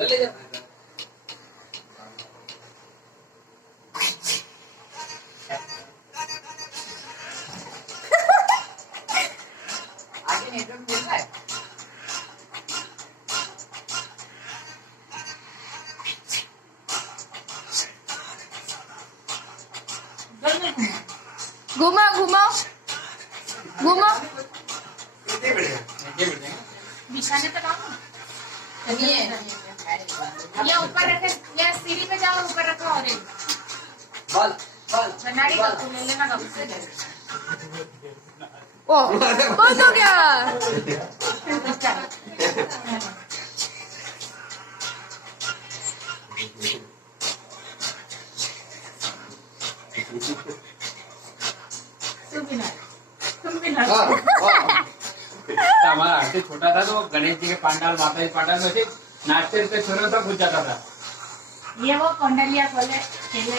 ले जा आगे नेटवर्क बोल रहा है घुमा घुमा घुमा बिछाने पे लाओ ना। ये ऊपर रखे, ये सीढ़ी पे जाओ, ऊपर रखो ऑरेंज बल बल कनाड़ी का ले लेना कब से ओ बंद हो गया तुम भी ना हमारा आरती छोटा था तो गणेश जी के पंडाल माता जी पंडाल में से नाचते छोटा था घुस जाता था। ये वो कौंडलिया खोले खेले